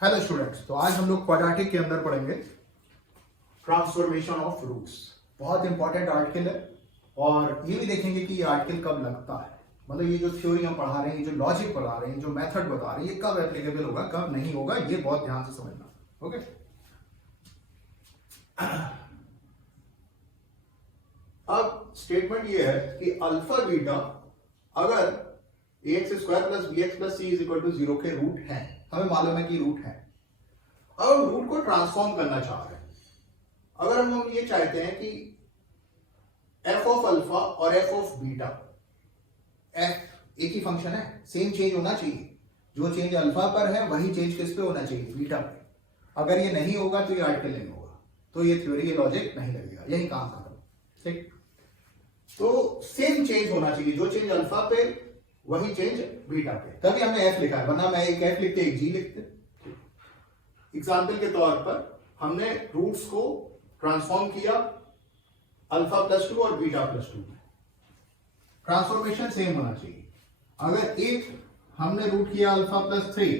Hello students, तो आज हम लोग क्वाड्रेटिक के अंदर पढ़ेंगे ट्रांसफॉर्मेशन ऑफ रूट्स। बहुत इंपॉर्टेंट आर्टिकल है और ये भी देखेंगे कि ये आर्टिकल कब लगता है, मतलब ये जो थ्योरी हम पढ़ा रहे हैं, ये जो लॉजिक पढ़ा रहे हैं, जो मेथड बता रहे हैं, ये कब एप्लीकेबल होगा कब नहीं होगा, ये बहुत ध्यान से समझना। ओके, अब स्टेटमेंट ये है कि अल्फा बीटा अगर ax² plus bx plus c is equal to 0 के रूट है, हमें मालूम है कि रूट है। अब हम रूट को ट्रांसफॉर्म करना चाह रहे हैं। अगर हम ये चाहते हैं कि f ऑफ अल्फा और f ऑफ बीटा, f एक ही फंक्शन है, सेम चेंज होना चाहिए। जो चेंज अल्फा पर है वही चेंज किस पे होना चाहिए, बीटा पे। अगर ये नहीं होगा तो ये आर्टिकल नहीं होगा, तो ये थ्योरी, ये लॉजिक नहीं लगेगा, यही काम खत्म। ठीक, तो सेम चेंज होना चाहिए, जो चेंज अल्फा पे वही चेंज बीटा पे, तभी हमने f लिखा है, वरना मैं एक f लिखते एक g लिखते। एग्जाम्पल के तौर पर हमने रूट्स को ट्रांसफॉर्म किया अल्फा प्लस 2 और बीटा प्लस 2 में। ट्रांसफॉर्मेशन सेम होना चाहिए। अगर एक हमने रूट किया अल्फा प्लस 3,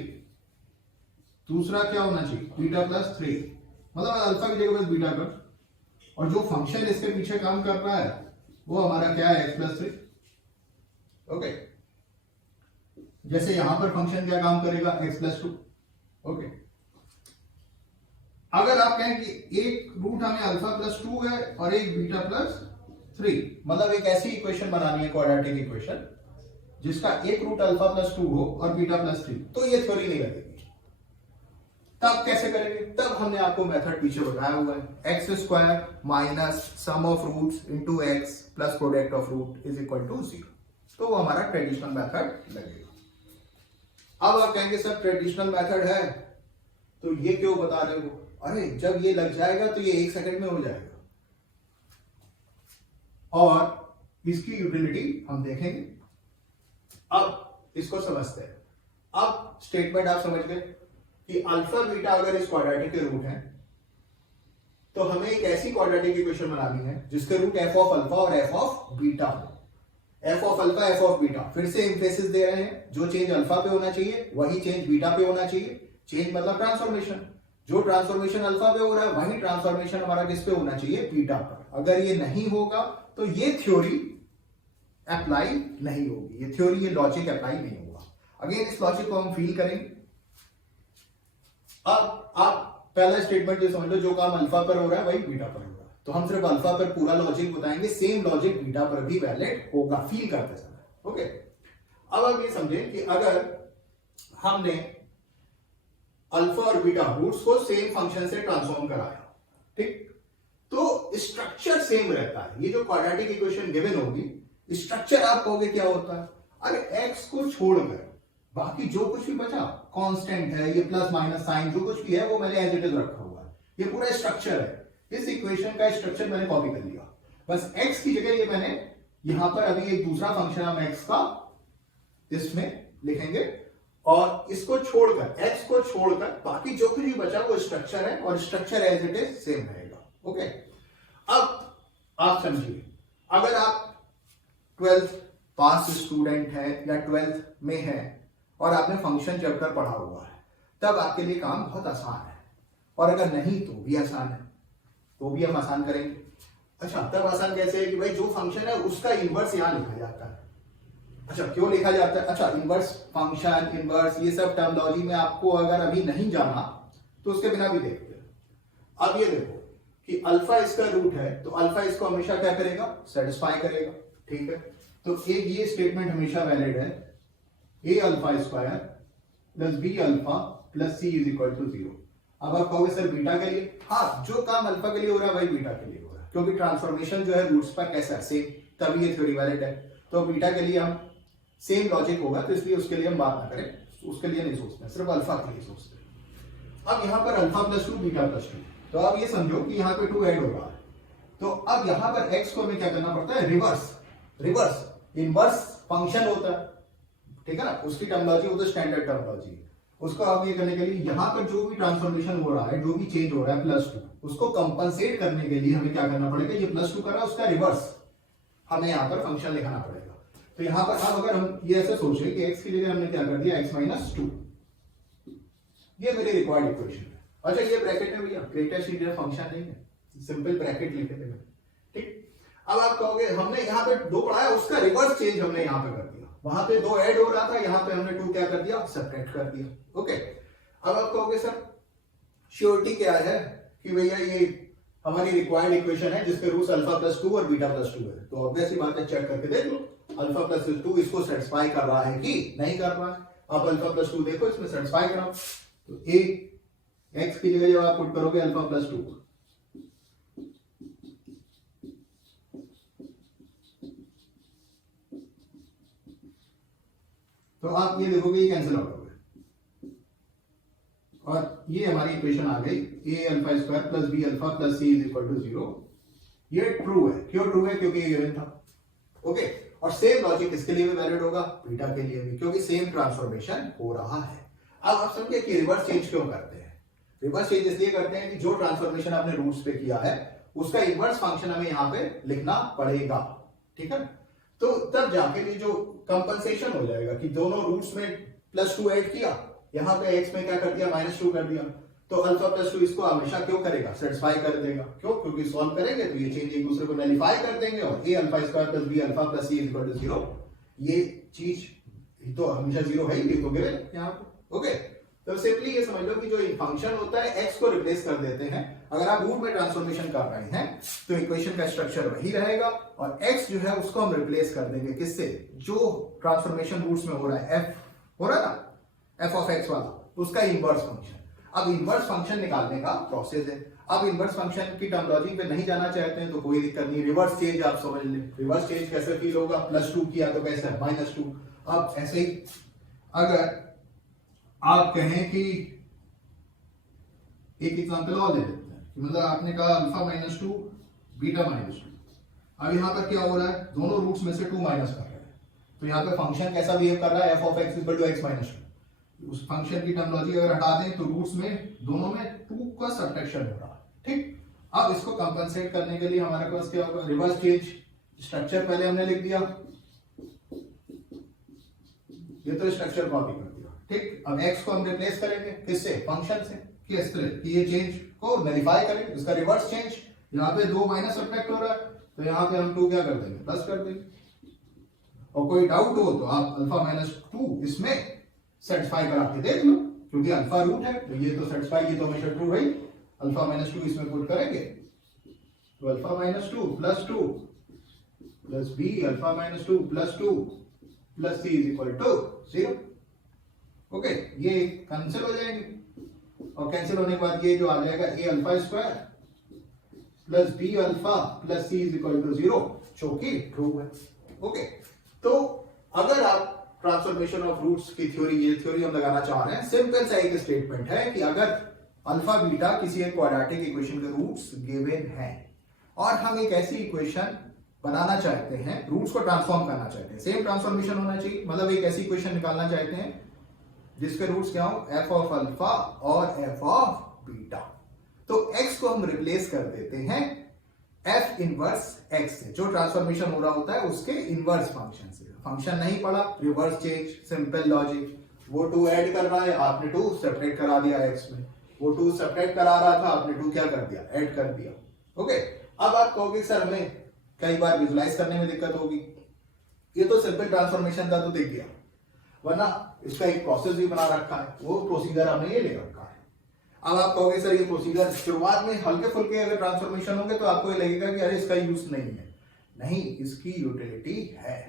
दूसरा क्या होना चाहिए, बीटा प्लस 3, मतलब अल्फा की जगह बस बीटा कर, और जो फंक्शन इसके पीछे काम कर रहा है वो हमारा क्या है, x प्लस 3। ओके, जैसे यहां पर फंक्शन क्या काम करेगा, x प्लस 2। ओके, अगर आप कहें कि एक रूट हमें अल्फा प्लस 2 है और एक बीटा प्लस 3, मतलब एक ऐसी इक्वेशन बनानी है, क्वाड्रेटिक इक्वेशन, जिसका एक रूट अल्फा प्लस 2 हो और बीटा प्लस 3, तो ये थ्योरी नहीं लगेगी। तब कैसे करेंगे, तब हमने आपको मेथड पीछे बताया हुआ है, x² minus sum of roots into x plus product of root is equal to 0, तो वो हमारा ट्रेडिशनल मेथड लगेगा। अब आप कहेंगे सर ट्रेडिशनल मेथड है तो ये क्यों बता रहे हो, अरे जब ये लग जाएगा तो ये 1 सेकंड में हो जाएगा, और इसकी यूटिलिटी हम देखेंगे। अब इसको समझते हैं। अब स्टेटमेंट आप समझ गए कि अल्फा बीटा अगर इस क्वाड्रेटिक के रूट हैं, तो हमें एक ऐसी क्वाड्रेटिक इक्वेशन बनानी है जिसके रूट f ऑफ अल्फा और f ऑफ बीटा हो। f of alpha f of beta, फिर से एम्फेसिस दे रहे हैं, जो चेंज अल्फा पे होना चाहिए वही चेंज बीटा पे होना चाहिए। चेंज मतलब ट्रांसफॉर्मेशन, जो ट्रांसफॉर्मेशन अल्फा पे हो रहा है वही ट्रांसफॉर्मेशन हमारा किस पे होना चाहिए, बीटा पर। अगर ये नहीं होगा तो ये थ्योरी अप्लाई नहीं होगी, ये थ्योरी, ये लॉजिक अप्लाई नहीं होगा। अगेन इस लॉजिक को हम फील करेंगे। अब आप पहला स्टेटमेंट ये समझ लो, जो काम अल्फा पर हो रहा है वही बीटा पर हो रहा है, तो हम सिर्फ अल्फा पर पूरा लॉजिक बताएंगे, सेम लॉजिक बीटा पर भी वैलिड होगा, फील करते समय। ओके, अब आप ये समझें कि अगर हमने अल्फा और बीटा रूट्स को सेम फंक्शन से ट्रांसफॉर्म कराया, ठीक, तो स्ट्रक्चर सेम रहता है। ये जो क्वाड्रेटिक इक्वेशन गिवन होगी, स्ट्रक्चर आप कहोगे क्या होता है, अरे x को छोड़कर बाकी जो कुछ भी बचा कांस्टेंट है, ये प्लस माइनस साइन जो कुछ भी है वो मैंने एज इट इज रखा हुआ है, ये पूरा स्ट्रक्चर है। इस इक्वेशन का स्ट्रक्चर मैंने कॉपी कर लिया, बस x की जगह ये मैंने यहां पर अभी एक दूसरा फंक्शन हम x का इसमें लिखेंगे, और इसको छोड़कर, x को छोड़कर बाकी जो कुछ भी बचा वो स्ट्रक्चर है, और structure as it is same रहेगा। ओके, अब आप समझिए, अगर आप 12th पास स्टूडेंट है या 12th में है और आपने फंक्शन चैप्टर पढ़ा हुआ है, तब आपके लिए काम बहुत आसान है, और अगर नहीं तो भी आसान है, तो भी हम आसान करेंगे। अच्छा, तब आसान कैसे है कि भाई जो फंक्शन है उसका इनवर्स यहां लिखा जाता है। अच्छा, क्यों लिखा जाता है, अच्छा इनवर्स फंक्शन, इनवर्स, ये सब टर्मिनोलॉजी में आपको अगर अभी नहीं जाना तो उसके बिना भी देखते हैं। अब ये देखो कि अल्फा इसका रूट है, तो अल्फा इसको हमेशा क्या करेगा, सेटिस्फाई करेगा, ठीक है। तो एक ये स्टेटमेंट हमेशा वैलिड है, a alpha square plus b alpha plus c is equal to 0। अब आप कहोगे सर बीटा के लिए, हाँ, जो काम अल्फा के लिए हो रहा है वही बीटा के लिए हो रहा है, क्योंकि ट्रांसफॉर्मेशन जो है रूट्स पर कैसा है, सेम, तभी ये थ्योरी वैलिड है। तो बीटा के लिए हम सेम लॉजिक होगा, तो इसलिए उसके लिए हम बात ना करें, उसके लिए नहीं सोचते, सिर्फ अल्फा के लिए सोचते हैं। अब यहां पर अल्फा प्लस 2 बीटा प्लस 2, तो अब ये समझो कि यहाँ पे 2 ऐड हो रहा है, तो अब यहां पर x को हमें क्या करना पड़ता है, रिवर्स इनवर्स फंक्शन होता है, ठीक है ना, उसकी टर्मिनोलॉजी वो तो स्टैंडर्ड टर्मिनोलॉजी, उसको अब ये करने के लिए यहां पर जो भी ट्रांसफॉर्मेशन हो रहा है, जो भी चेंज हो रहा है प्लस 2, उसको कंपनसेट करने के लिए हमें क्या करना पड़ेगा, ये प्लस 2 कर रहा है उसका रिवर्स हमें यहां पर फंक्शन लिखाना पड़ेगा। तो यहां पर अब अगर हम ये ऐसे सोचे कि x की जगह हमने क्या कर दिया, x माइनस 2, ये मेरी रिक्वायर्ड इक्वेशन है। अच्छा ये ब्रैकेट है भैया, ग्रेटेस्ट इंटीजर फंक्शन नहीं है, सिंपल ब्रैकेट लिखे थे मैंने, ठीक। अब आप कहोगे हमने यहाँ पे 2 पढ़ाया, उसका रिवर्स चेंज हमने यहाँ पे कर दिया, वहां पे 2 ऐड हो रहा था, यहाँ पे हमने 2 क्या कर दिया, सब्ट्रैक्ट कर दिया। ओके, अब आप कहोगे सर श्योरिटी क्या है कि भैया ये हमारी रिक्वायर्ड इक्वेशन है जिसके रूट्स अल्फा प्लस 2 और बीटा प्लस 2 है, तो ऑब्वियस सी बात है, चेक करके देख लो अल्फा प्लस 2 इसको सेटिस्फाई कर रहा है कि नहीं कर रहा है। आप अल्फा प्लस 2 देखो इसमें सेटिस्फाई कराओ, तो ए एक्स की जगह जब आप पुट करोगे अल्फा प्लस 2, तो आप ये देखोगे ये कैंसिल आउट हो गए और ये हमारी इक्वेशन आ गई A alpha square plus B alpha plus C is equal to 0। ये ट्रू है, क्यों ट्रू है, क्योंकि ये गिवन था। ओके, और सेम लॉजिक इसके लिए भी वैलिड होगा, बीटा के लिए भी, क्योंकि सेम ट्रांसफॉर्मेशन हो रहा है। अब आप समझे कि रिवर्स चेंज क्यों करते हैं। रिवर्स चेंज इसलिए करते हैं कि जो ट्रांसफॉर्मेशन आपने रूट्स पे किया है उसका इनवर्स फंक्शन हमें यहाँ पे लिखना पड़ेगा, ठीक है। तो तब जाके ये जो कंपनसेशन हो जाएगा कि दोनों रूट्स में +2 ऐड किया, यहाँ पे x में क्या कर दिया, -2 कर दिया, तो अल्फा प्लस 2 इसको हमेशा क्यों करेगा, सेटिस्फाई कर देगा। क्यों, क्योंकि सॉल्व करेंगे तो ये चेंज एक दूसरे को नलिफाई कर देंगे और a alpha square plus b alpha plus c equal to 0, ये चीज तो हमेशा 0 है ही, तो गिवन यहाँ पे। ओके, तो सिंपली ये समझ लो कि जो फंक्शन होता है x को रिप्लेस कर देते हैं। अगर आप रूट में ट्रांसफॉर्मेशन कर रहे हैं तो इक्वेशन का स्ट्रक्चर वही रहेगा और x जो है उसको हम रिप्लेस कर देंगे किससे, जो ट्रांसफॉर्मेशन रूट्स में हो रहा है, f हो रहा है ना, f ऑफ x वाला, उसका इनवर्स फंक्शन। अब इनवर्स फंक्शन निकालने का प्रोसेस है। अब इनवर्स फंक्शन की टर्मिनोलॉजी पे नहीं जाना चाहते हैं तो कोई दिक्कत नहीं, रिवर्स चेंज आप समझ लें। रिवर्स चेंज कैसे फील होगा, +2 किया तो कैसे -2। अब ऐसे ही अगर आप कहें कि एक एग्जांपल और ले लेते हैं, मतलब आपने कहा अल्फा -2 बीटा -2, अब यहां पर क्या हो रहा है, दोनों रूट्स में से 2 माइनस कर रहे हैं, तो यहाँ पे फंक्शन कैसा बिहेव कर रहा है, f of x equal to x -2। उस फंक्शन की टर्मिनोलॉजी अगर हटा दें तो रूट्स में दोनों में 2 का सब्ट्रैक्शन हो रहा है, ठीक। अब इसको कंपनसेट करने के लिए हमारे पास क्या होगा, रिवर्स चेंज स्ट्रक्चर पहले हमने लिख दिया, ये तो स्ट्रक्चर कॉपी कर दिया, ठीक। अब x को हम रिप्लेस करेंगे किससे, फंक्शन से, किस तरह कि ये चेंज को नलिफाई करेंगे, इसका रिवर्स चेंज, यहाँ पे 2 माइनस सब्ट्रैक्ट हो रहा है तो यहाँ पे हम 2 क्या कर देंगे, प्लस कर देंगे। और कोई डाउट हो तो आप अल्फा -2 इसमें सेटिस्फाई करा के देख लो, क्योंकि अल्फा रूट है तो ये तो सेटिस्फाई, ये तो हमेशा ट्रू है। अल्फा -2 इसमें पुट करेंगे तो alpha -2 + 2 plus b alpha -2 + 2 plus c is equal to 0। Okay, ये कैंसिल हो जाएंगे और कैंसिल होने के बाद ये जो आ जाएगा a alpha square plus b alpha plus c is equal to 0, जो कि ट्रू है। ओके, तो अगर आप ट्रांसफॉर्मेशन ऑफ रूट्स की थ्योरी, ये थ्योरी हम लगाना चाह रहे हैं, सिंपल सा एक स्टेटमेंट है कि अगर अल्फा बीटा किसी एक क्वाड्रेटिक इक्वेशन के रूट्स गिवन हैं और हम एक ऐसी इक्वेशन बनाना चाहते हैं, रूट्स को ट्रांसफॉर्म करना चाहते हैं, सेम ट्रांसफॉर्मेशन होना चाहिए, मतलब एक ऐसी इक्वेशन निकालना चाहते हैं जिसके रूट्स क्या हो, f ऑफ अल्फा और f ऑफ बीटा, तो x को हम रिप्लेस कर देते हैं f इनवर्स x से, जो ट्रांसफॉर्मेशन हो रहा होता है उसके इनवर्स फंक्शन से। फंक्शन नहीं पड़ा, रिवर्स चेंज, सिंपल लॉजिक, वो 2 ऐड कर रहा है, आपने 2 सब्ट्रैक्ट करा दिया x में, वो 2 सब्ट्रैक्ट करा रहा था, आपने 2 क्या कर दिया, ऐड कर दिया। ओके, अब आप कहोगे सर हमें कई बार विजुलाइज करने में दिक्कत होगी, ये तो सिंपल ट्रांसफॉर्मेशन था तो दिख गया, वरना इसका एक प्रोसेस भी बना रखा है, वो प्रोसीजर हमने ये ले रखा है। अब आप कहोगे सर ये प्रोसीजर शुरुआत में हल्के फुल्के अगर ट्रांसफॉर्मेशन होंगे तो आपको ये लगेगा कि अरे इसका यूज नहीं है, नहीं, इसकी यूटिलिटी है।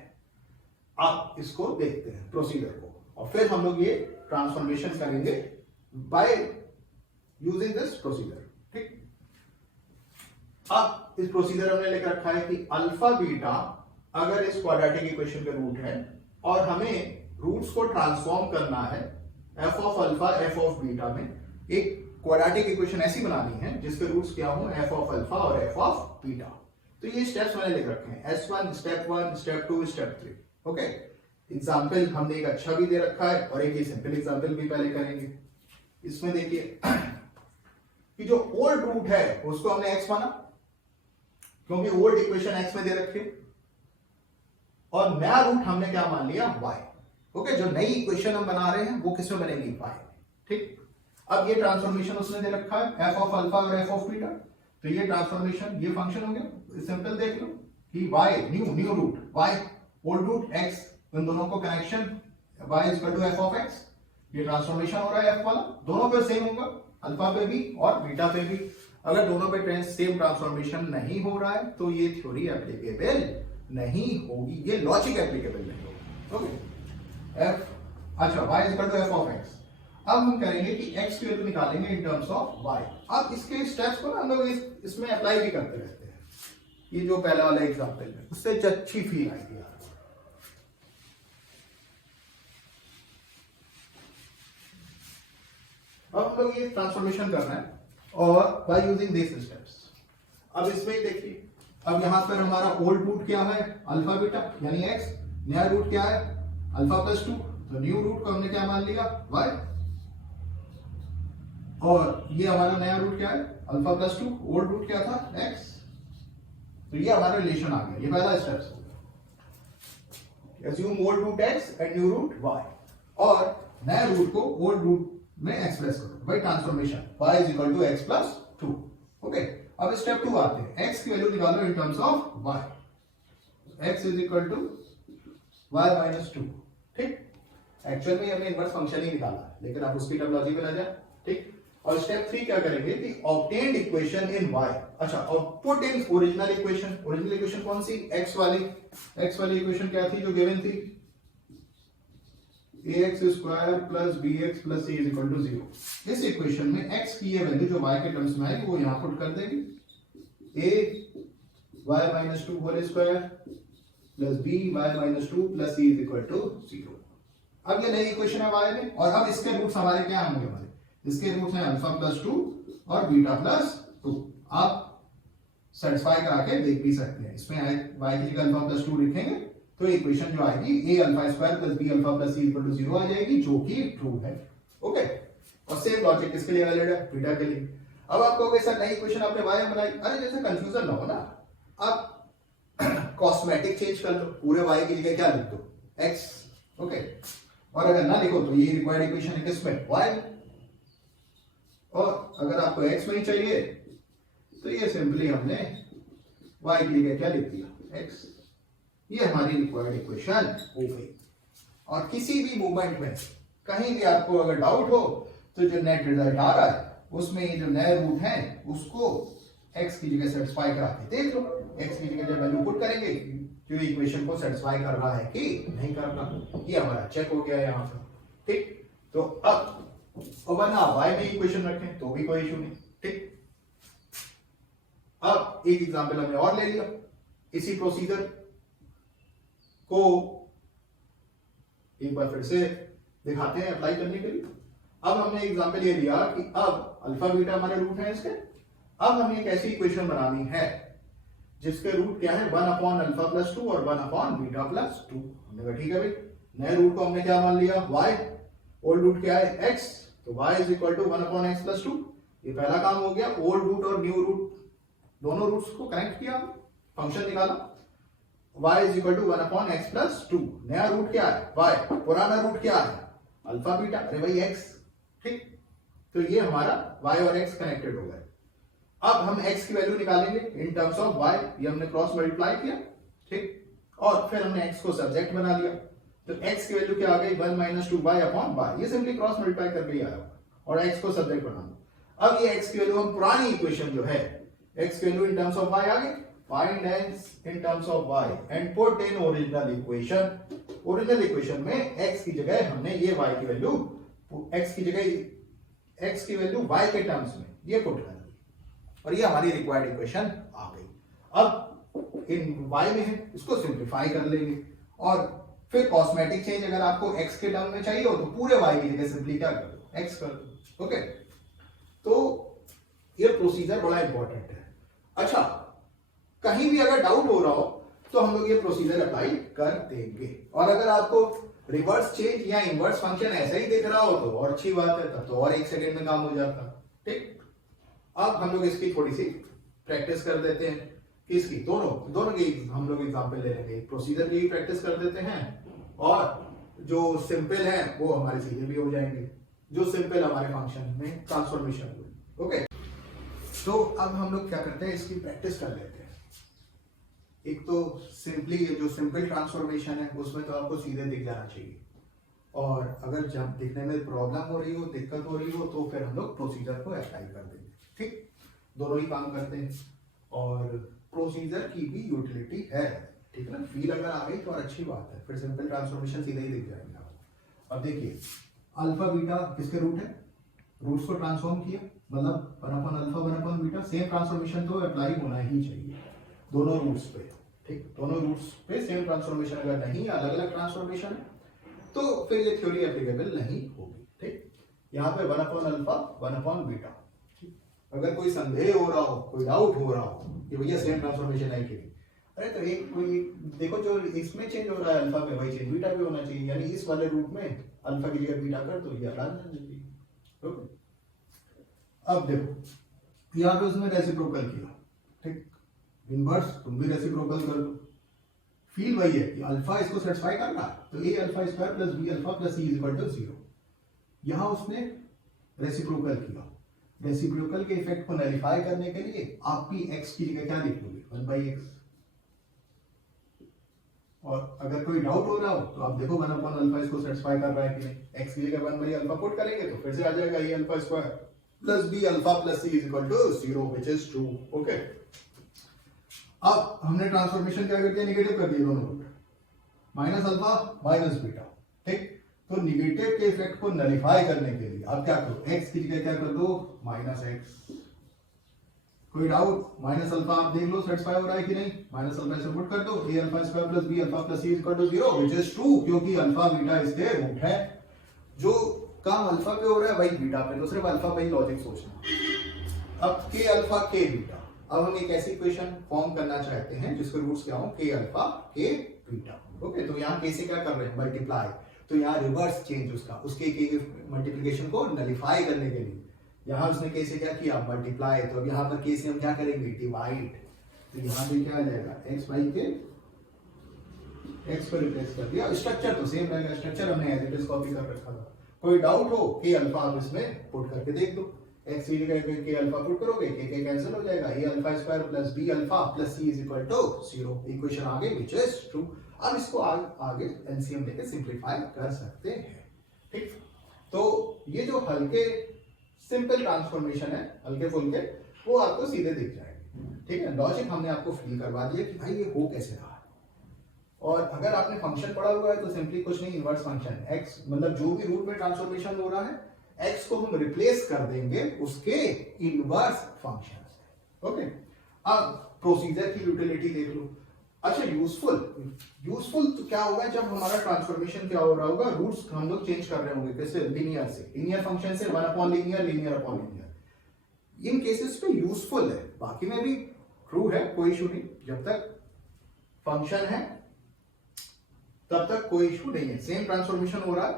आप इसको देखते हैं प्रोसीजर को और फिर हम लोग ये ट्रांसफॉर्मेशन करेंगे बाय यूजिंग दिस प्रोसीजर, ठीक। अब इस प्रोसीजर हमने लिख रखा है कि अल्फा बीटा अगर इस क्वाड्रेटिक इक्वेशन के रूट है और हमें रूट्स को ट्रांसफॉर्म करना है f of alpha f of beta में, एक क्वाड्रेटिक इक्वेशन ऐसी बनानी है जिसके रूट्स क्या हो, f ऑफ अल्फा और f ऑफ बीटा। तो ये स्टेप्स मैंने लिख रखे हैं, S1 step 1 step 2 step 3। Okay, example हमने एक अच्छा भी दे रखा है और एक ये सिंपल एग्जाम्पल भी पहले करेंगे। इसमें देखिए कि जो ओल्ड रूट है उसको हमने x माना क्योंकि ओल्ड इक्वेशन x में दे रखी है, और नया रूट हमने क्या मान लिया, y। ओके, जो नई इक्वेशन हम बना रहे हैं वो किसमें बनेगी, y में, ठीक। अब ये ट्रांसफॉर्मेशन उसने दे रखा है एफ ऑफ अल्फा और एफ ऑफ बीटा, तो ये ट्रांसफॉर्मेशन ये फंक्शन हो गया, सिंपल देख लो कि y new root y old root x, इन दोनों को connection y is equal to f of x, ये ट्रांसफॉर्मेशन हो रहा है f वाला, दोनों पे सेम होगा, अल्फा पे भी और बीटा पे भी। अगर दोनों पे सेम ट्रांसफॉर्मेशन नहीं हो रहा है तो ये थ्योरी एप्लीकेबल नहीं होगी, ये लॉजिक एप्लीकेबल नहीं होगी। ओके f, अच्छा y is equal to f of x। अब हम करेंगे कि x की वैल्यू निकालेंगे इन टर्म्स ऑफ y। अब इसके स्टेप्स को ना हम लोग इसमें अप्लाई भी करते रहते हैं, ये जो पहला वाला एग्जांपल है उससे अच्छी फील आएगी यार। अब हम लोग ये ट्रांसफॉर्मेशन करना है और बाय यूजिंग दिस स्टेप्स। अब इसमें देखिए, अब यहां पर हमारा ओल्ड रूट क्या है अल्फा बीटा यानी x, नया रूट क्या है अल्फा प्लस 2, तो न्यू रूट को हमने क्या मान लिया y, और ये हमारा नया रूट क्या है अल्फा प्लस 2, ओल्ड रूट क्या था x, तो ये हमारा रिलेशन आ गया, ये पहला स्टेप हो गया। assume old root x and new root y, और नया रूट को ओल्ड रूट में एक्सप्रेस करो by transformation y is equal to x plus 2। Okay, अब स्टेप 2 आते हैं, x की वैल्यू निकालो in terms of y, x is equal to y minus 2। ठीक, एक्चुअल में हमने इनवर्स फंक्शन ही निकाला लेकिन अब उसकी टर्मिनोलॉजी में ना जाए। ठीक, और स्टेप 3 क्या करेंगे कि ऑब्टेन्ड इक्वेशन इन y, अच्छा और put in original equation. Original equation कौन सी, x वाली इक्वेशन क्या थी जो गिवन थी, ax square plus bx plus c is equal to 0। इस इक्वेशन में x की ये वैल्यू जो y के टर्म्स में आएगी वो यहां पुट कर देंगे, a y minus 2 whole square plus b y minus 2 plus c is equal to 0। अब ये नई इक्वेशन है y में, और अब इसके रूट्स हमारे क्या होंगे, हमारे इसके रूट्स हैं अल्फा प्लस 2 और बीटा प्लस 2। आप सेटिस्फाई करा के देख भी सकते हैं, इसमें y की जगह अल्फा प्लस 2 लिखेंगे तो इक्वेशन जो आएगी a alpha square plus b alpha plus c equal to 0 आ जाएगी, जो कि ट्रू है। ओके, और सेम लॉजिक किसके लिए वैलिड है, बीटा के लिए। अब आपको कहोगे सर नई इक्वेशन आपने y में बनाई, अरे जैसे कंफ्यूजन ना हो ना, आप कॉस्मेटिक चेंज कर लो, पूरे y की जगह क्या लिख दो x। ओके, और अगर ना लिखो तो ये रिक्वायर्ड इक्वेशन है किसमें, y में, और अगर आपको x में ही चाहिए तो ये सिंपली हमने y की जगह क्या लिख दिया x। ये हमारी रिक्वायर्ड इक्वेशन हो गई। और किसी भी मूवमेंट में कहीं भी आपको अगर डाउट हो तो जो नेट रिजल्ट आ रहा है उसमें ये जो नए रूट है उसको x की जगह सेटिस्फाई करा के देख लो, x की जगह जब वैल्यू पुट करेंगे जो इक्वेशन को सेटिस्फाई कर रहा है कि नहीं कर रहा, ये हमारा चेक हो गया यहाँ पर। ठीक, तो अब वरना y में इक्वेशन रखें तो भी कोई इशू नहीं। ठीक, अब एक एग्जांपल हमने और ले लिया, इसी प्रोसीजर को एक बार फिर से दिखाते हैं अप्लाई करने के लिए। अब हमने एग्जांपल ये लिया कि अब अल्फा बीटा हमारे रूट है इसके, अब हमें एक ऐसी इक्वेशन बनानी है जिसके रूट क्या है 1 अपॉन अल्फा प्लस 2 और 1 अपॉन बीटा प्लस 2। हमने कहा ठीक है भाई, नए रूट को हमने क्या मान लिया y, ओल्ड रूट क्या है x, तो y is equal to 1 upon x plus 2। ये पहला काम हो गया, ओल्ड रूट और न्यू रूट दोनों रूट्स को कनेक्ट किया, फंक्शन निकाला, y is equal to 1 upon x plus 2। नया रूट क्या है y, पुराना रूट क्या है अल्फा बीटा, अरे भाई x। ठीक, तो ये हमारा y और x कनेक्टेड हो गए। अब हम x की वैल्यू निकालेंगे इन टर्म्स ऑफ y, ये हमने क्रॉस मल्टीप्लाई किया। ठीक, और फिर हमने x को सब्जेक्ट बना लिया, तो x की वैल्यू क्या आ गई 1 माइनस 2y अपॉन y, ये सिंपली क्रॉस मल्टीप्लाई करके ही आया और x को सब्जेक्ट बना लो। अब ये x की वैल्यू हम पुरानी इक्वेशन जो है x की value in terms of y आ गई, find x in terms of y and put in original equation। Original equation में x की जगह हमने ये y की वैल्यू, x की जगह x की वैल्यू y के टर्म्स में ये पुट कर दी, और ये हमारी रिक्वायर्ड इक्वेशन आ गई। अब इन y में है, इसको सिंप्लीफाई कर लेंगे, और फिर कॉस्मेटिक चेंज अगर आपको x के टर्म में चाहिए हो तो पूरे y की जगह सिंपली क्या कर दो x कर दो। ओके, तो ये प्रोसीजर बड़ा इंपॉर्टेंट है। अच्छा, कहीं भी अगर डाउट हो रहा हो तो हम लोग ये प्रोसीजर अप्लाई कर देंगे, और अगर आपको रिवर्स चेंज या इनवर्स फंक्शन ऐसा ही दिख रहा हो तो और अच्छी बात है, तब तो और 1 सेकंड में काम हो जाता। ठीक, अब हम लोग इसकी थोड़ी सी प्रैक्टिस कर देते हैं कि इसकी दोनों की हम लोग एग्जांपल ले लेंगे, प्रोसीजर की प्रैक्टिस कर देते हैं, और जो सिंपल है वो हमारे सीधे भी हो जाएंगे। जो सिंपल हमारे फंक्शन में ट्रांसफॉर्मेशन हुई। ओके, तो अब हम लोग क्या करते हैं, इसकी प्रैक्टिस कर लेते हैं। एक तो सिंपली जो सिंपल ट्रांसफॉर्मेशन है उसमें तो आपको सीधे दिख जाना चाहिए, और अगर जब दिखने में प्रॉब्लम हो रही हो, दिक्कत हो रही हो, तो फिर हम लोग प्रोसीजर को अप्लाई कर देंगे। ठीक, दोनों ही काम करते हैं और प्रोसीजर की भी यूटिलिटी है। ठीक है ना, फील अगर आ गई तो और अच्छी बात है, फिर सिंपल ट्रांसफॉर्मेशन सीधे ही दिख जाएंगे आपको। अब देखिए, अल्फा बीटा किसके रूट है, रूट्स को ट्रांसफॉर्म किया, मतलब 1 अल्फा 1 बीटा, सेम ट्रांसफॉर्मेशन तो अप्लाई होना ही चाहिए दोनों रूट्स पे। ठीक, दोनों रूट्स पे सेम ट्रांसफॉर्मेशन अगर नहीं, अलग अलग ट्रांसफॉर्मेशन है, तो फिर ये थ्योरी एप्लीकेबल नहीं होगी। ठीक, यहाँ पे 1 अल्फा 1 बीटा, अगर कोई संदेह हो रहा हो, कोई डाउट हो रहा हो कि भैया सेम ट्रांसफॉर्मेशन है कि नहीं, अरे तो एक कोई देखो, जो इसमें चेंज हो रहा है अल्फा में, वही चेंज बीटा भी होना चाहिए, यानी इस वाले रूट में अल्फा की जगह बीटा कर तो ये हटा देना चाहिए। ओके, अब देखो यहाँ पे उसने रेसिप्रोकल किया, ठीक, इनवर्स तुम भी रेसिप्रोकल कर लो, फील वही है कि अल्फा इसको सेटिस्फाई कर रहा है, तो A alpha square plus B alpha plus C is equal to 0। यहां उसने रेसिप्रोकल किया, रेसिप्रोकल के इफेक्ट को नलिफाई करने के लिए आप भी एक्स की जगह क्या लिख लोगे, 1/x। और अगर कोई डाउट हो रहा हो तो आप देखो 1 अल्फा इसको सेटिस्फाई कर रहा है कि नहीं, एक्स की जगह 1 अल्फा पुट करेंगे तो फिर से आ जाएगा A alpha square plus B alpha plus C is equal to 0 which is true. Okay, अब हमने ट्रांसफॉर्मेशन क्या कर दिया, नेगेटिव कर दिया दोनों root, minus alpha minus beta. ठीक, तो निगेटिव के इफेक्ट को नलिफाई करने के लिए आप क्या करो, एक्स की जगह क्या कर दो, माइनस एक्स। कोई डाउट, माइनस अल्फा आप देख लो सेटिस्फाई हो रहा है कि नहीं, माइनस अल्फा इसे पुट कर दो, A alpha square plus B alpha plus C is equal to 0 which is true, क्योंकि अल्फा बीटा इसके रूट है। जो काम अल्फा पे हो रहा है वही बीटा पे, तो सिर्फ अल्फा पे ही लॉजिक सोचना। अब के अल्फा के बीटा, अब हम एक ऐसी इक्वेशन फॉर्म करना चाहते हैं जिसके रूट्स क्या हो, के अल्फा के बीटा। ओके, तो यहाँ के से क्या कर रहे हैं, मल्टीप्लाई, तो यहाँ रिवर्स चेंज उसका, उसके के मल्टीप्लिकेशन को नलिफाई करने के लिए यहाँ उसने के से क्या किया, मल्टीप्लाई, तो अब यहाँ पर के से हम क्या करेंगे, डिवाइड, तो यहाँ पे क्या आ जाएगा, एक्स बाई के, एक्स को रिप्लेस कर दिया, स्ट्रक्चर तो सेम रहेगा, स्ट्रक्चर हमने एज इट इज कॉपी कर रखा था। कोई डाउट हो के अल्फा आप इसमें पुट करके देख दो, एक्स की जगह के अल्फा पुट करोगे, के कैंसिल हो जाएगा, A alpha square plus B alpha plus C is equal to 0, equation आ गई व्हिच इज ट्रू। अब इसको आगे एलसीएम लेके सिंपलीफाई कर सकते हैं। ठीक, तो ये जो हल्के सिंपल ट्रांसफॉर्मेशन है, हल्के फुल्के, वो आपको सीधे दिख जाएंगे। ठीक है, लॉजिक हमने आपको फील करवा दिया कि भाई ये हो कैसे रहा है। और अगर आपने फंक्शन पढ़ा हुआ है तो सिंपली कुछ नहीं, इनवर्स फंक्शन एक्स, मतलब जो भी रूट में ट्रांसफॉर्मेशन हो रहा है, एक्स को हम रिप्लेस कर देंगे उसके इनवर्स फंक्शन से। ओके, अब प्रोसीजर की यूटिलिटी देख लो। अच्छा, यूजफुल तो क्या होगा, जब हमारा ट्रांसफॉर्मेशन क्या हो रहा होगा, रूट्स हम लोग चेंज कर रहे होंगे, कैसे, लीनियर से, लीनियर फंक्शन से 1 upon linear, linear upon linear. इन केसेस पे यूजफुल है, बाकी में भी ट्रू है, कोई इशू नहीं, जब तक फंक्शन है तब तक कोई इशू नहीं है, सेम ट्रांसफॉर्मेशन हो रहा है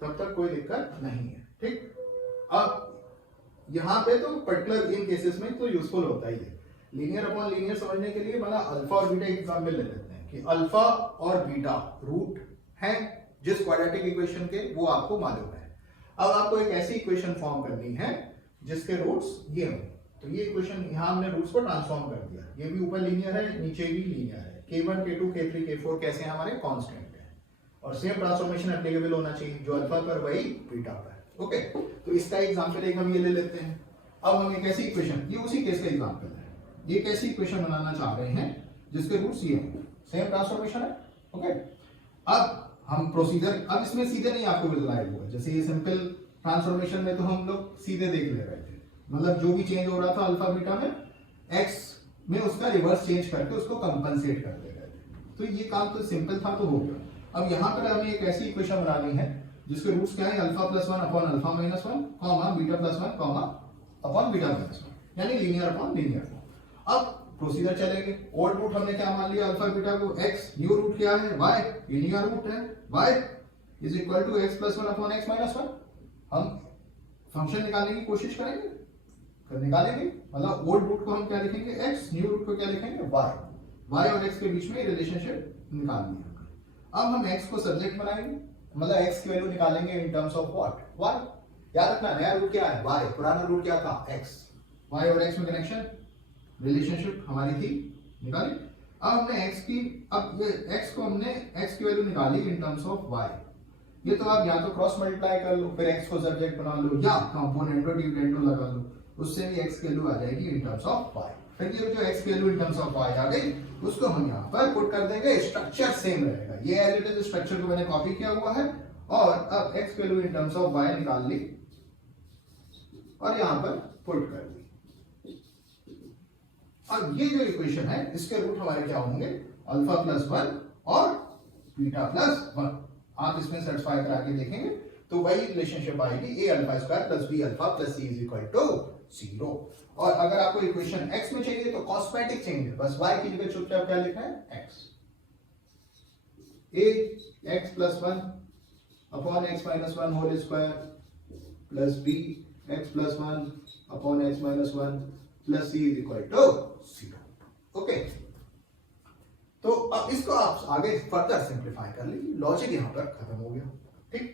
तब तक कोई दिक्कत नहीं है। ठीक, अब यहाँ पे तो पर्टिकुलर इन केसेस में तो यूजफुल होता ही है। लीनियर अपॉन लीनियर समझने के लिए बना अल्फा और बीटा एग्जाम्पल ले लेते हैं कि अल्फा और बीटा रूट हैं जिस क्वाड्रेटिक इक्वेशन के, वो आपको मालूम है। अब आपको एक ऐसी इक्वेशन फॉर्म करनी है जिसके रूट्स ये हों, तो ये इक्वेशन यहाँ हमने रूट्स को ट्रांसफॉर्म कर दिया, ये भी ऊपर लीनियर है, नीचे भी लीनियर है, k1 k2 k3 k4 कैसे हैं, हमारे कांस्टेंट है, और सेम ट्रांसफॉर्मेशन एप्लीकेबल होना चाहिए, जो अल्फा पर वही बीटा पर। ओके, तो इसका एग्जांपल एक हम ये ले लेते हैं। अब हम एक ऐसी इक्वेशन, ये उसी केस का एग्जांपल है, ये कैसी इक्वेशन बनाना चाह रहे हैं जिसके रूट्स ये हैं, सेम ट्रांसफॉर्मेशन है। ओके, अब हम प्रोसीजर, अब इसमें सीधे नहीं आपको विजुलाइज होगा, जैसे ये सिंपल ट्रांसफॉर्मेशन में तो हम लोग सीधे देख ले रहे थे, मतलब जो भी चेंज हो रहा था अल्फा बीटा में, एक्स में उसका रिवर्स चेंज करके उसको कंपनसेट कर दे रहे थे, तो ये काम तो सिंपल था, तो हो गया। अब यहाँ पर हमें एक ऐसी इक्वेशन बनानी है जिसके रूट्स क्या है, alpha plus 1 upon alpha minus 1 comma beta plus 1 comma upon beta minus 1, यानी लीनियर अपॉन लीनियर। अब प्रोसीजर चलेंगे, ओल्ड रूट हमने क्या मान लिया, अल्फा बीटा को x, न्यू रूट क्या है, y, लीनियर रूट है, y is equal to x plus 1 upon x minus 1। हम फंक्शन निकालने की कोशिश करेंगे, निकालेंगे, मतलब ओल्ड रूट को हम क्या लिखेंगे, x, न्यू रूट को क्या लिखेंगे, y और x के बीच में रिलेशनशिप निकालनी है। अब हम x को सब्जेक्ट बनाएंगे, मतलब x की वैल्यू निकालेंगे इन टर्म्स ऑफ व्हाट, y, याद रखना नया रूट क्या है y, पुराना रूट क्या था x, y और x में कनेक्शन रिलेशनशिप हमारी थी निकाली। अब हमने x की, अब ये x को हमने x की वैल्यू निकाली इन टर्म्स ऑफ y। ये तो आप या तो क्रॉस मल्टीप्लाई कर लो फिर x को सब्जेक्ट बना लो या कंपोनेंट और डिविडेंड लगा लो, उससे भी x की वैल्यू आ जाएगी इन टर्म्स ऑफ y। फिर ये जो x की value in terms of y आ गई उसको हम यहाँ पर पुट कर देंगे, स्ट्रक्चर सेम रहेगा, ये एज इट इज स्ट्रक्चर को मैंने कॉपी किया हुआ है और अब x की value in terms of y निकाल ली और यहाँ पर पुट कर दी। अब ये जो इक्वेशन है इसके रूट हमारे क्या होंगे अल्फा प्लस 1 और बीटा प्लस 1। आप इसमें सेटिस्फाई करा के देखेंगे तो वही रिलेशनशिप आएगी a alpha square plus b alpha plus c is equal to 0। और अगर आपको इक्वेशन x में चाहिए तो कॉस्मेटिक चेंज है, बस y की जगह चुपचाप क्या लिखना है x, a x plus 1 upon x minus 1 whole square plus b x plus 1 upon x minus 1 plus c is equal to 0। Okay, तो अब इसको आप आगे फर्दर सिंप्लीफाई कर लीजिए, लॉजिक यहां पर खत्म हो गया। ठीक,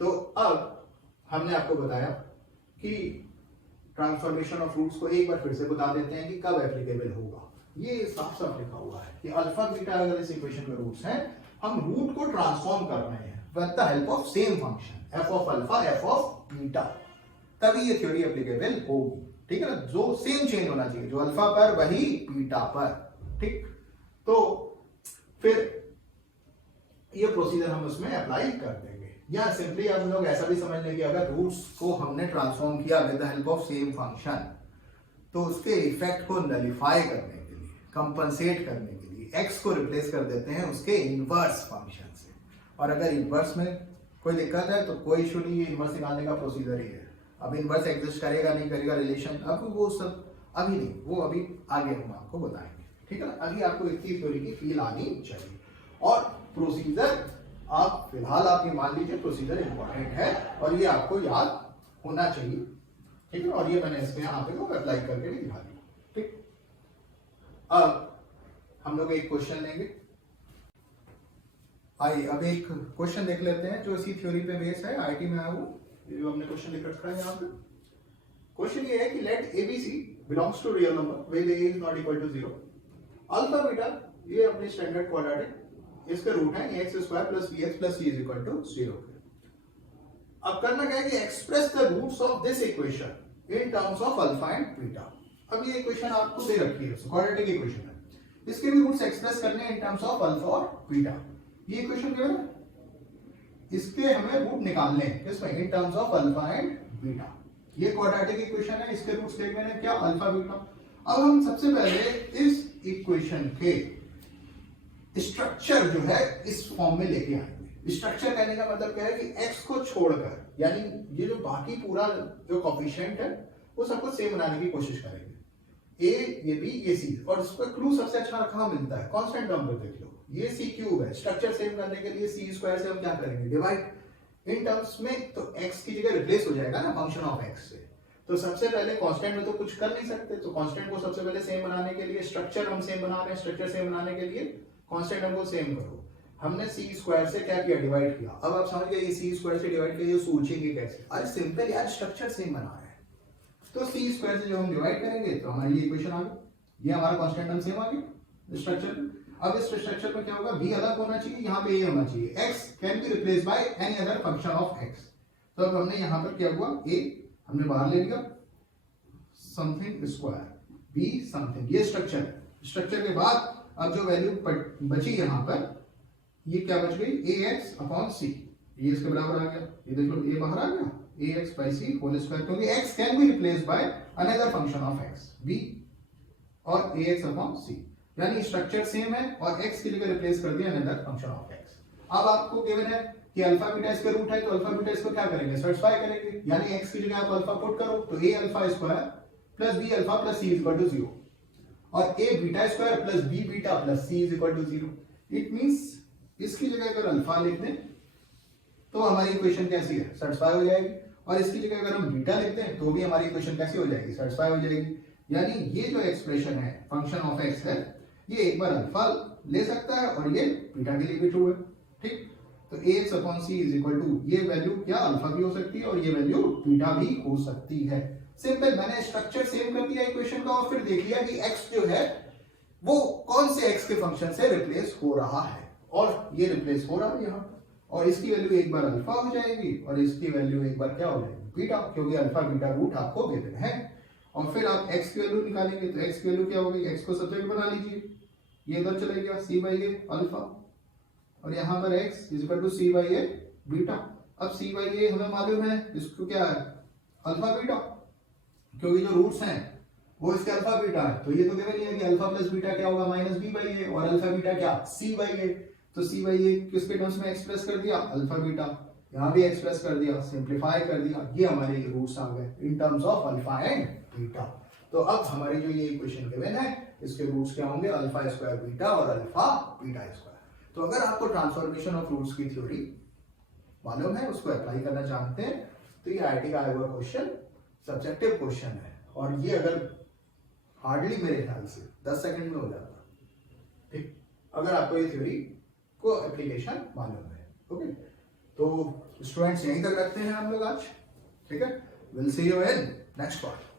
तो अब हमने आपको बताया कि ट्रांसफॉर्मेशन ऑफ रूट्स को एक बार फिर से बता देते हैं कि कब एप्लीकेबल होगा। ये साफ साफ लिखा हुआ है कि अल्फा बीटा अगर इस इक्वेशन में रूट्स हैं, हम रूट को ट्रांसफॉर्म कर रहे हैं with the help of same function f of alpha f of beta, तभी ये थ्योरी एप्लीकेबल होगी। ठीक है ना, जो सेम चेंज होना चाहिए, जो अल्फा पर वही बीटा पर। ठीक, तो फिर ये प्रोसीजर हम उसमें अप्लाई कर देंगे, या सिंपली हम लोग ऐसा भी समझ लेंगे अगर रूट्स को हमने ट्रांसफॉर्म किया with the help of same function तो उसके इफेक्ट को नलिफाई करने के लिए, कंपनसेट करने के लिए x को रिप्लेस कर देते हैं उसके इनवर्स फंक्शन से। और अगर इनवर्स में कोई दिक्कत है तो कोई इशू नहीं, ये इनवर्स निकालने का प्रोसीजर ही है। अब इनवर्स एग्जिस्ट करेगा नहीं करेगा रिलेशन, अब वो सब अभी नहीं, वो अभी आगे हम आपको बताएंगे। ठीक है ना, अभी आपको इतनी थ्योरी की फील आनी चाहिए। और प्रोसीजर आप फिलहाल आप ये मान लीजिए प्रोसीजर इंपॉर्टेंट है और ये आपको याद होना चाहिए। ठीक है, और ये मैंने इसमें यहाँ पे को अप्लाई करके भी दिखा दिया। ठीक, अब हम लोग एक क्वेश्चन लेंगे। आइए अब एक क्वेश्चन देख लेते हैं जो इसी थ्योरी पे बेस है, आईटी में आया हुआ, ये जो हमने क्वेश्चन लिख रखा है यहाँ पे। क्वेश्चन ये है कि let ABC belongs to real number where a is not equal to 0। Alpha beta ये अपने स्टैंडर्ड क्वाड्रेटिक, इसके रूट है x square plus b x plus C is equal to 0। अब करना क्या है कि express the roots of this equation in terms of alpha and beta. अब ये इक्वेशन आपको दे रखी है, क्वाड्रेटिक इक्वेशन है, इसके भी रूट्स एक्सप्रेस करने हैं इन टर्म्स ऑफ अल्फा और बीटा। ये इक्वेशन क्या है, इसके हमें रूट निकालने हैं किसमें, इन terms of alpha and beta. ये क्वाड्रेटिक इक्वेशन है, इसके रूट्स देखने हैं क्या, अल्फा बीटा। अब हम सबसे पहले इस इक्वेशन के स्ट्रक्चर जो है इस फॉर्म में लेके आएंगे। स्ट्रक्चर कहने का मतलब क्या है कि x को छोड़कर, यानी ये जो बाकी पूरा जो कोफिशिएंट है वो सबको सेम बनाने की कोशिश करेंगे। a ये b ये c, और इस पर क्लू सबसे अच्छा कहां मिलता है, कांस्टेंट टर्म पर देख लो, ये c क्यूब है। स्ट्रक्चर सेम करने के लिए c स्क्वायर से हम क्या करेंगे, डिवाइड इन टर्म्स में, तो x की जगह रिप्लेस हो जाएगा ना फंक्शन ऑफ x से। तो सबसे पहले कांस्टेंट में तो कुछ कर नहीं सकते, तो कांस्टेंट को सबसे पहले सेम बनाने के लिए स्ट्रक्चर हम सेम बना रहे हैं, स्ट्रक्चर सेम बनाने के लिए कांस्टेंट हमको सेम करो। हमने c स्क्वायर से क्या किया, डिवाइड किया। अब आप समझ गए ये c स्क्वायर से डिवाइड किया, ये सोचेंगे कैसे, अरे सिंपल यार, स्ट्रक्चर सेम बना रहे हैं तो c स्क्वायर से जब हम डिवाइड करेंगे तो हमारी ये इक्वेशन आ गई, ये हमारा कांस्टेंट टर्म सेम आ गया स्ट्रक्चर। अब इस स्ट्रक्चर में क्या होगा, b अलग होना चाहिए, यहाँ पे a होना चाहिए, x can be replace by any other function of x। तो अब हमने यहाँ पर क्या हुआ, a हमने बाहर ले लिया, समथिंग स्क्वायर, b समथिंग, ये स्ट्रक्चर के बाद अब जो वैल्यू बची यहाँ पर, ये क्या बच गई, ax अपॉन c, ये इसके बराबर आ गया। ये देख लो a बाहर आ गया, ax by c whole square, क्योंकि x can be replace by another function of x, b और ax अपॉन c, यानी स्ट्रक्चर सेम है और x की जगह रिप्लेस कर दिया अनदर फंक्शन ऑफ x। अब आपको गिवन है कि अल्फा बीटा इसके रूट है, तो अल्फा बीटा इसको क्या करेंगे, सेटिस्फाई करेंगे, यानी x की जगह आप अल्फा पुट करो तो a alpha square plus b alpha plus c is equal to 0 और a beta square plus b beta plus c is equal to 0। It means इसकी जगह अगर अल्फा लिख दें तो हमारी इक्वेशन कैसी है, सेटिस्फाई हो जाएगी, और इसकी जगह अगर हम बीटा लिखते हैं तो भी हमारी इक्वेशन कैसी हो जाएगी, सेटिस्फाई हो जाएगी। यानी ये जो एक्सप्रेशन है फंक्शन ऑफ x है, ये एक बार अल्फा ले सकता है और ये बीटा के लिए भी ट्रू है। ठीक, तो ax upon c is equal to ये वैल्यू क्या अल्फा भी हो सकती है और ये वैल्यू बीटा भी हो सकती है। सिंपल, मैंने स्ट्रक्चर सेम कर दिया इक्वेशन का और फिर देख लिया कि x जो है वो कौन से x के फंक्शन से रिप्लेस हो रहा है, और ये रिप्लेस हो रहा है यहाँ, और इसकी वैल्यू एक बार अल्फा हो जाएगी और इसकी वैल्यू एक बार क्या हो जाएगी बीटा, क्योंकि अल्फा बीटा रूट आपको गिवन है। और फिर आप x की वैल्यू निकालेंगे तो x की वैल्यू क्या होगी, x को सब्जेक्ट बना लीजिए, ये इधर चले गया c बाई ए अल्फा और यहाँ पर x is equal to c by a beta. अब c बाई ए हमें मालूम है इसको क्या है अल्फा बीटा, क्योंकि जो रूट्स हैं वो इसके अल्फा बीटा है, तो ये तो गिवन ही है कि अल्फा प्लस बीटा क्या होगा माइनस बी बाई ए, और अल्फा बीटा क्या c बाई ए, तो c बाई ए किसके टर्म्स में एक्सप्रेस कर दिया अल्फा बीटा, यहाँ भी एक्सप्रेस कर दिया, सिंप्लीफाई कर दिया, ये हमारे रूट्स आ गए इन terms of alpha and beta. तो अब हमारी जो ये इक्वेशन गिवन है इसके रूट्स क्या होंगे अल्फा स्क्वायर बीटा और अल्फा बीटा स्क्वायर। तो अगर आपको ट्रांसफॉर्मेशन ऑफ रूट्स की थ्योरी मालूम है, उसको अप्लाई करना चाहते हैं, तो ये आईटी का आया हुआ क्वेश्चन सब्जेक्टिव क्वेश्चन है, और ये अगर हार्डली मेरे ख्याल से 10 सेकंड में हो जाता, ठीक, अगर आपको ये थ्योरी को एप्लीकेशन मालूम है। ओके, तो स्टूडेंट्स यहीं तक रखते हैं हम लोग आज, ठीक है, will see you in next part.